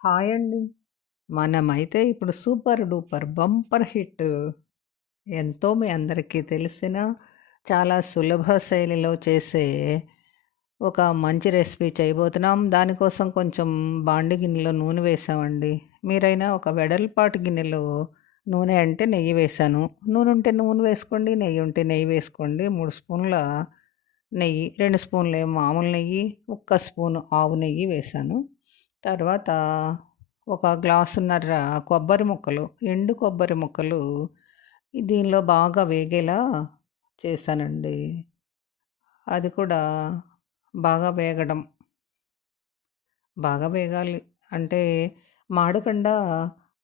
Hi అండి. మనమైతే ఇప్పుడు సూపర్ డూపర్ బంపర్ హిట్ ఎంతో మీ అందరికీ తెలిసిన చాలా సులభ శైలిలో చేసే ఒక మంచి రెసిపీ చేయబోతున్నాం. దానికోసం కొంచెం బాండి గిన్నెలో నూనె వేసామండి. మీరైనా ఒక వెడల్పాటి గిన్నెలో నూనె అంటే నెయ్యి వేశాను. నూనె ఉంటే నూనె వేసుకోండి, నెయ్యి ఉంటే నెయ్యి వేసుకోండి. 3 స్పూన్ల నెయ్యి, 2 స్పూన్లేమో మామూలు నెయ్యి, ఒక్క స్పూను ఆవు నెయ్యి వేశాను. తర్వాత ఒక గ్లాసున్నర కొబ్బరి ముక్కలు, ఎండు కొబ్బరి ముక్కలు దీనిలో బాగా వేగేలా చేశానండి. అది కూడా బాగా వేగడం, బాగా వేగాలి. అంటే మాడకుండా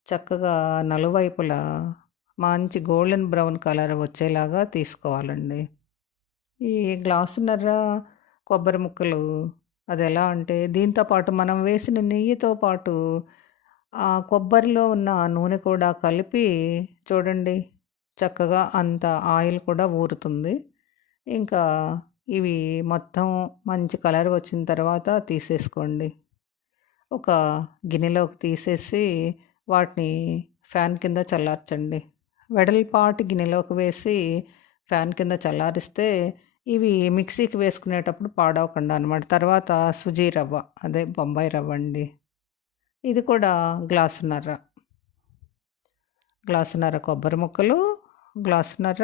చక్కగా నలువైపులా మంచి గోల్డెన్ బ్రౌన్ కలర్ వచ్చేలాగా తీసుకోవాలండి. ఈ గ్లాసున్నర కొబ్బరి ముక్కలు అదెలా అంటే దీంతో పాటు మనం వేసిన నెయ్యితో పాటు ఆ కొబ్బరిలో ఉన్న నూనె కూడా కలిపి చూడండి చక్కగా అంత ఆయిల్ కూడా ఊరుతుంది. ఇంకా ఇవి మొత్తం మంచి కలర్ వచ్చిన తర్వాత తీసేసుకోండి. ఒక గిన్నెలోకి తీసేసి వాటిని ఫ్యాన్ కింద చల్లార్చండి. వెడల్పాటి గిన్నెలోకి వేసి ఫ్యాన్ కింద చల్లారిస్తే ఇవి మిక్సీకి వేసుకునేటప్పుడు పాడవకుండా అనమాట. తర్వాత సుజీ రవ్వ, అదే బొంబాయి రవ్వ అండి. ఇది కూడా గ్లాసున్నర, గ్లాసున్నర కొబ్బరి ముక్కలు, గ్లాసున్నర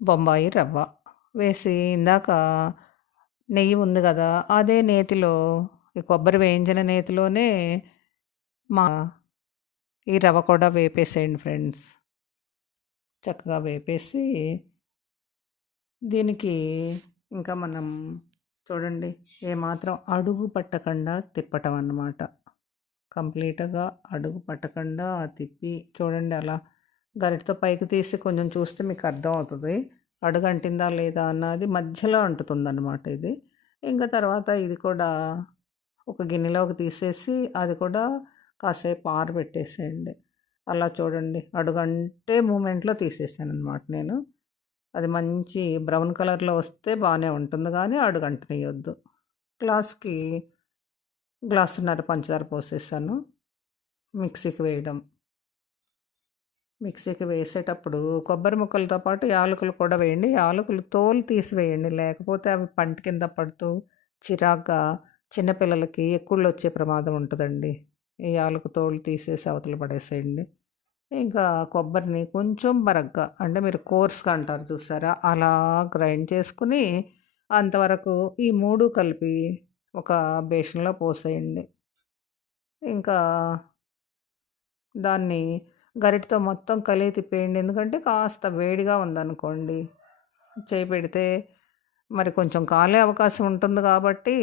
బొంబాయి రవ్వ వేసి ఇందాక నెయ్యి ఉంది కదా, అదే నేతిలో ఈ కొబ్బరి వేయించిన నేతిలోనే మా ఈ రవ్వ కూడా వేపేసేయండి ఫ్రెండ్స్. చక్కగా వేపేసి దీనికి ఇంకా మనం చూడండి ఏమాత్రం అడుగు పట్టకుండా తిప్పటం అన్నమాట. కంప్లీట్‌గా అడుగు పట్టకుండా తిప్పి చూడండి అలా గరిటెతో పైకి తీసి కొంచెం చూస్తే మీకు అర్థమవుతది. అడుగు అంటిందా లేదా అన్నది మధ్యలో అంటుతుందన్నమాట ఇది. ఇంకా తర్వాత ఇది కూడా ఒక గిన్నెలోకి తీసేసి అది కూడా కాసేపు ఆరబెట్టేసేయండి. అలా చూడండి అడుగంటే మూమెంట్‌లో తీసేసాననమాట నేను. అది మంచి బ్రౌన్ కలర్‌లో వస్తే బానే ఉంటుంది గానీ అడుగంటనియొద్దు. గ్లాస్‌కి గ్లాసున్నర పంచదార పోసేసాను. మిక్సీకి వేయడం. మిక్సీకి వేసేటప్పుడు కొబ్బరి ముక్కలతో పాటు యాలకులు కూడా వేయండి. యాలకులు తోలు తీసివేయండి. లేకపోతే అవి పంటి కింద పడుతూ చిరాగ్గా చిన్నపిల్లలకి ఎక్కుళ్ళొచ్చే ప్రమాదం ఉంటదండి. ఈ యాలకు తోలు తీసేసి అవతల పడేసేయండి. ఇంకా కొబ్బరిని కొంచెం బరగ్గా అంటే మీరు కోర్స్‌గా అంటారు చూసారా? అలా గ్రైండ్ చేసుకొని అంతవరకు ఈ 3 కలిపి ఒక బేషన్‌లో పోసేయండి. ఇంకా దాన్ని గరిటెతో మొత్తం కలిగి తిప్పేయండి. ఎందుకంటే కాస్త వేడిగా ఉందనుకోండి, చేయి పెడితే మరి కొంచెం కాలే అవకాశం ఉంటుంది కాబట్టి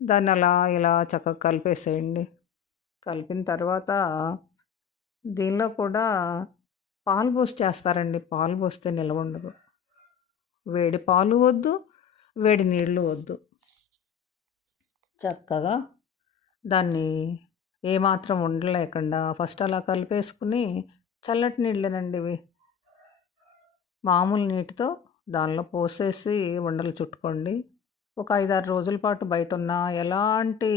దాన్ని అలా ఇలా చక్కగా కలిపేసేయండి. కలిపిన తర్వాత దీనిలో కూడా పాలు పోసి చేస్తారండి. పాలు పోస్తే నిలవుండదు. వేడి పాలు వద్దు, వేడి నీళ్ళు వద్దు. చక్కగా దాన్ని ఏమాత్రం ఉండలేకుండా ఫస్ట్ అలా కలిపేసుకుని చల్లటి నీళ్ళేనండి ఇవి. మామూలు నీటితో దానిలో పోసేసి ఉండలు చుట్టుకోండి. ఒక 5, 6 రోజుల పాటు బయటున్నా ఎలాంటి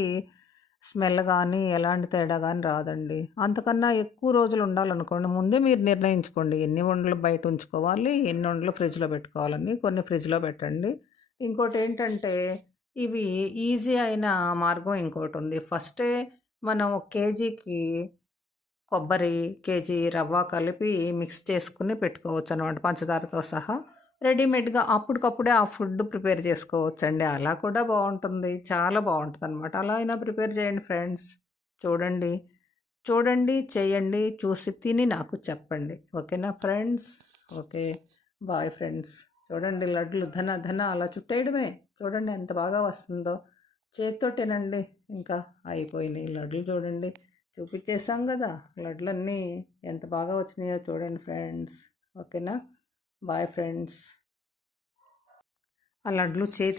స్మెల్ గానీ, ఎలాంటి తేడా గానీ రాదండి. అంతకన్నా ఎక్కువ రోజులు ఉండాలనుకోండి, ముందే మీరు నిర్ణయించుకోండి. ఎన్ని ఉండలు బయట ఉంచుకోవాలి, ఎన్ని ఉండలు ఫ్రిడ్జ్‌లో పెట్టుకోవాలని. కొన్ని ఫ్రిడ్జ్‌లో పెట్టండి. ఇంకోటేంటంటే, ఇవి ఈజీ అయిన మార్గం ఇంకోటుంది. ఫస్టే మనం ఒక కేజీకి కొబ్బరి, కేజీ రవ్వ కలిపి మిక్స్ చేసుకొని పెట్టుకోవచ్చనమాట పంచదారతో సహా. రెడీమేడ్‌గా అప్పటికప్పుడే ఆ ఫుడ్ ప్రిపేర్ చేసుకోవచ్చండి. అలా కూడా బావుంటుంది. చాలా బావుంటదనమాట. అలా అయినా ప్రిపేర్ చేయండి ఫ్రెండ్స్. చూడండి. చూడండి, చేయండి, చూసి తిని నాకు చెప్పండి. ఓకేనా ఫ్రెండ్స్? ఓకే. Bye friends. చూడండి లడ్లు ధన ధన అలా చుట్టేయడమే. చూడండి ఎంత బాగా వస్తుందో. చేత్తోటేనండి ఇంకా అయిపోయినాయి లడ్లు చూడండి. చూపించేసాం కదా లడ్లన్నీ ఎంత బాగా వచ్చినాయో చూడండి ఫ్రెండ్స్. ఓకేనా? Bye friends. ఆ లడ్లు చేతి